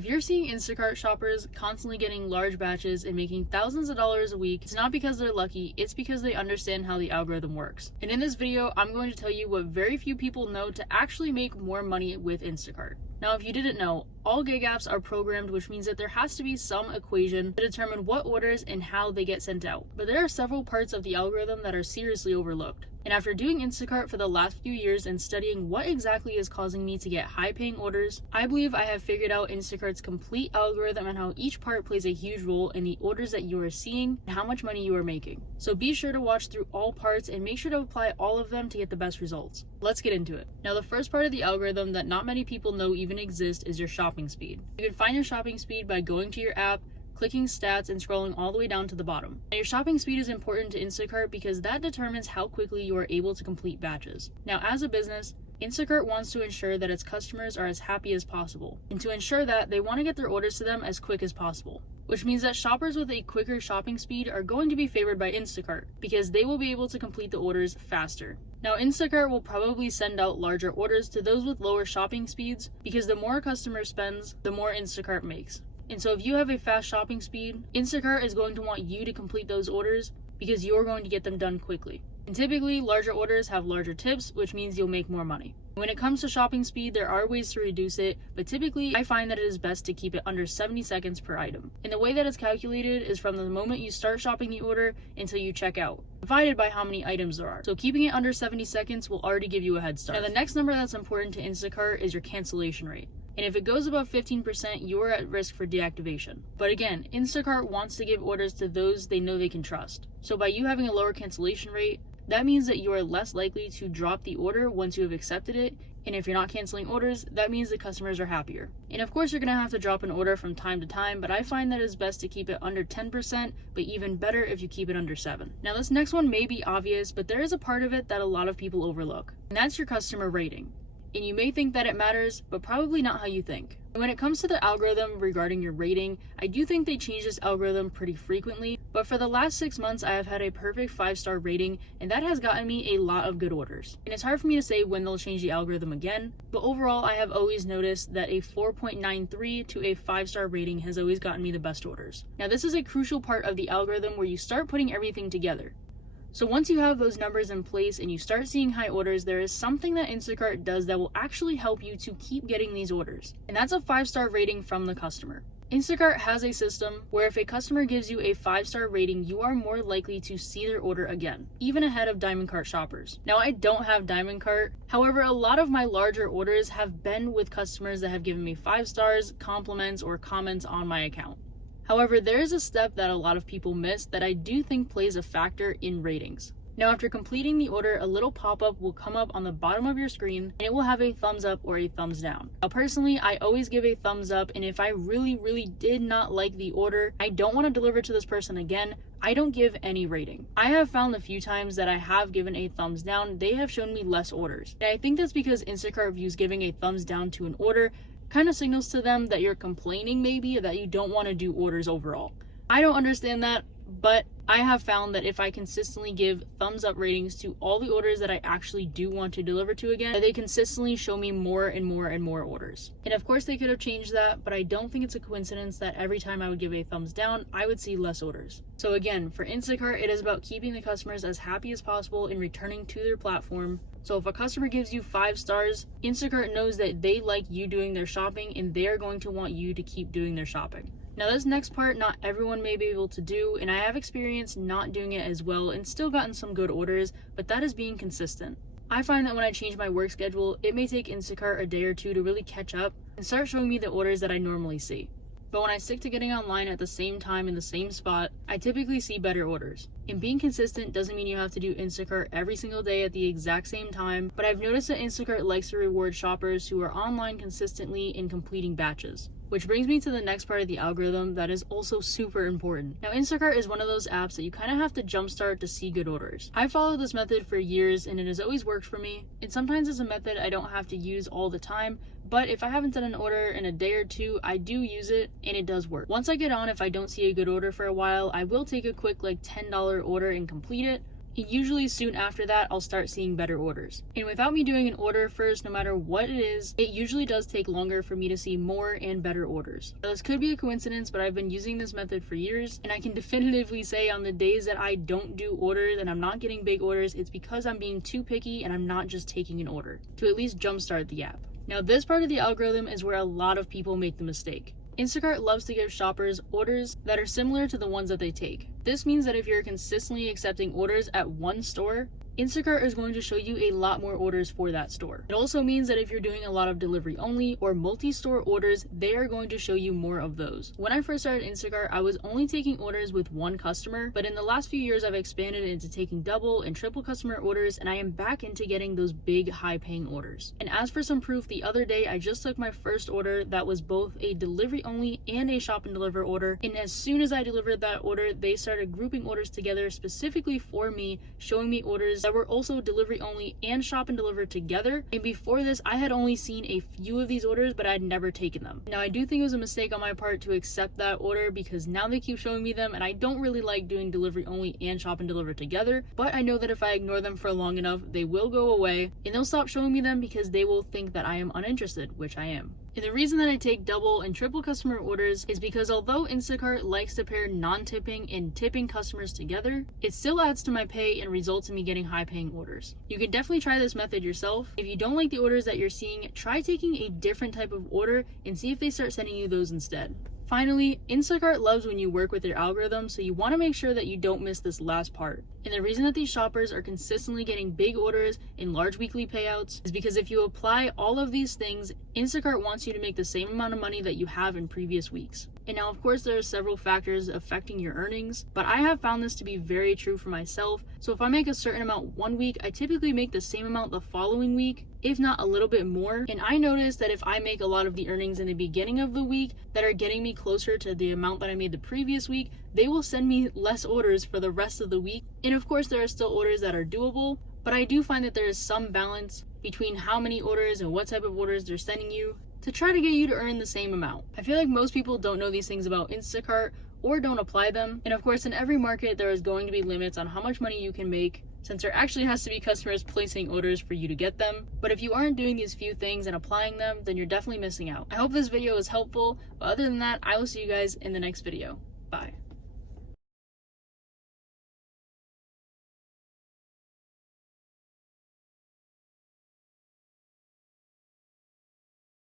If you're seeing Instacart shoppers constantly getting large batches and making thousands of dollars a week, it's not because they're lucky, it's because they understand how the algorithm works. And in this video, I'm going to tell you what very few people know to actually make more money with Instacart. Now, if you didn't know, all gig apps are programmed, which means that there has to be some equation to determine what orders and how they get sent out. But there are several parts of the algorithm that are seriously overlooked. And after doing Instacart for the last few years and studying what exactly is causing me to get high-paying orders, I believe I have figured out Instacart's complete algorithm and how each part plays a huge role in the orders that you are seeing and how much money you are making. So be sure to watch through all parts and make sure to apply all of them to get the best results. Let's get into it. Now, the first part of the algorithm that not many people know even exists is your shopping speed. You can find your shopping speed by going to your app, clicking stats, and scrolling all the way down to the bottom. Now, your shopping speed is important to Instacart because that determines how quickly you are able to complete batches. Now, as a business, Instacart wants to ensure that its customers are as happy as possible. And to ensure that, they want to get their orders to them as quick as possible. Which means that shoppers with a quicker shopping speed are going to be favored by Instacart because they will be able to complete the orders faster. Now, Instacart will probably send out larger orders to those with lower shopping speeds because the more a customer spends, the more Instacart makes. And so if you have a fast shopping speed, Instacart is going to want you to complete those orders because you're going to get them done quickly. And typically, larger orders have larger tips, which means you'll make more money. When it comes to shopping speed, there are ways to reduce it, but typically, I find that it is best to keep it under 70 seconds per item. And the way that it's calculated is from the moment you start shopping the order until you check out, divided by how many items there are. So keeping it under 70 seconds will already give you a head start. Now, the next number that's important to Instacart is your cancellation rate. And if it goes above 15%, you are at risk for deactivation. But again, Instacart wants to give orders to those they know they can trust. So by you having a lower cancellation rate, that means that you are less likely to drop the order once you have accepted it. And if you're not canceling orders, that means the customers are happier. And of course, you're going to have to drop an order from time to time, but I find that it's best to keep it under 10%, but even better if you keep it under 7%. Now, this next one may be obvious, but there is a part of it that a lot of people overlook, and that's your customer rating. And you may think that it matters, but probably not how you think. When it comes to the algorithm regarding your rating, I do think they change this algorithm pretty frequently, but for the last 6 months, I have had a perfect 5-star rating, and that has gotten me a lot of good orders. And it's hard for me to say when they'll change the algorithm again, but overall, I have always noticed that a 4.93 to a 5-star rating has always gotten me the best orders. Now, this is a crucial part of the algorithm where you start putting everything together. So once you have those numbers in place and you start seeing high orders, there is something that Instacart does that will actually help you to keep getting these orders. And that's a 5-star rating from the customer. Instacart has a system where if a customer gives you a 5-star rating, you are more likely to see their order again, even ahead of Diamond Cart shoppers. Now, I don't have Diamond Cart. However, a lot of my larger orders have been with customers that have given me 5 stars, compliments, or comments on my account. However, there is a step that a lot of people miss that I do think plays a factor in ratings. Now, after completing the order, a little pop-up will come up on the bottom of your screen and it will have a thumbs up or a thumbs down. Now, personally, I always give a thumbs up, and if I really did not like the order, I don't want to deliver to this person again, I don't give any rating. I have found a few times that I have given a thumbs down, they have shown me less orders. And I think that's because Instacart views giving a thumbs down to an order kind of signals to them that you're complaining, maybe, that you don't want to do orders overall. I don't understand that, but I have found that if I consistently give thumbs up ratings to all the orders that I actually do want to deliver to again, they consistently show me more and more orders. And of course they could have changed that, but I don't think it's a coincidence that every time I would give a thumbs down, I would see less orders. So again, for Instacart, it is about keeping the customers as happy as possible and returning to their platform. So if a customer gives you 5 stars, Instacart knows that they like you doing their shopping and they are going to want you to keep doing their shopping. Now, this next part, not everyone may be able to do, and I have experienced not doing it as well and still gotten some good orders, but that is being consistent. I find that when I change my work schedule, it may take Instacart a day or two to really catch up and start showing me the orders that I normally see. But when I stick to getting online at the same time in the same spot, I typically see better orders. And being consistent doesn't mean you have to do Instacart every single day at the exact same time, but I've noticed that Instacart likes to reward shoppers who are online consistently in completing batches. Which brings me to the next part of the algorithm that is also super important. Now, Instacart is one of those apps that you kind of have to jumpstart to see good orders. I followed this method for years and it has always worked for me. And sometimes it's a method I don't have to use all the time, but if I haven't done an order in a day or two, I do use it and it does work. Once I get on, if I don't see a good order for a while, I will take a quick like $10 order and complete it. and usually soon after that I'll start seeing better orders. And without me doing an order first, no matter what it is, it usually does take longer for me to see more and better orders. Now, this could be a coincidence, but I've been using this method for years, and I can definitively say on the days that I don't do orders and I'm not getting big orders, it's because I'm being too picky and I'm not just taking an order, to at least jumpstart the app. Now, this part of the algorithm is where a lot of people make the mistake. Instacart loves to give shoppers orders that are similar to the ones that they take. This means that if you're consistently accepting orders at one store, Instacart is going to show you a lot more orders for that store. It also means that if you're doing a lot of delivery only or multi-store orders, they are going to show you more of those. When I first started Instacart, I was only taking orders with one customer, but in the last few years I've expanded into taking double and triple customer orders, and I am back into getting those big high-paying orders. And as for some proof, the other day I just took my first order that was both a delivery only and a shop and deliver order, and as soon as I delivered that order, they started grouping orders together specifically for me, showing me orders that were also delivery only and shop and deliver together. And before this, I had only seen a few of these orders, but I had never taken them. Now, I do think it was a mistake on my part to accept that order, because now they keep showing me them, and I don't really like doing delivery only and shop and deliver together, but I know that if I ignore them for long enough, they will go away and they'll stop showing me them because they will think that I am uninterested, which I am. And the reason that I take double and triple customer orders is because although Instacart likes to pair non-tipping and tipping customers together, it still adds to my pay and results in me getting high-paying orders. You can definitely try this method yourself. If you don't like the orders that you're seeing, try taking a different type of order and see if they start sending you those instead. Finally, Instacart loves when you work with their algorithm, so you want to make sure that you don't miss this last part. And the reason that these shoppers are consistently getting big orders and large weekly payouts is because if you apply all of these things, Instacart wants you to make the same amount of money that you have in previous weeks. And now, of course, there are several factors affecting your earnings, but I have found this to be very true for myself. So if I make a certain amount one week, I typically make the same amount the following week, if not a little bit more. And I noticed that if I make a lot of the earnings in the beginning of the week that are getting me closer to the amount that I made the previous week, they will send me less orders for the rest of the week. And of course, there are still orders that are doable, but I do find that there is some balance between how many orders and what type of orders they're sending you to try to get you to earn the same amount. I feel like most people don't know these things about Instacart or don't apply them. And of course, in every market, there is going to be limits on how much money you can make, since there actually has to be customers placing orders for you to get them. But if you aren't doing these few things and applying them, then you're definitely missing out. I hope this video was helpful, but other than that, I will see you guys in the next video.